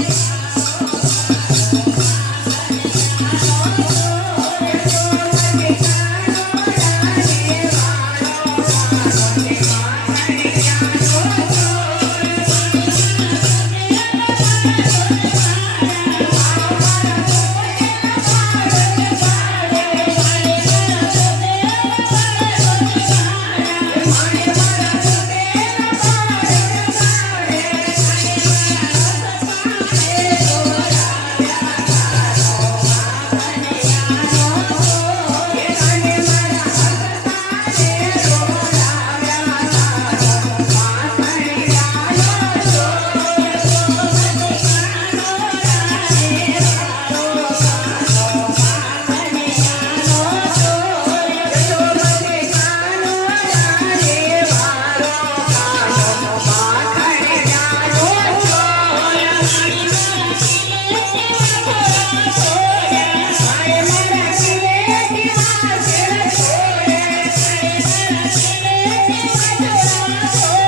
Deus. Yes.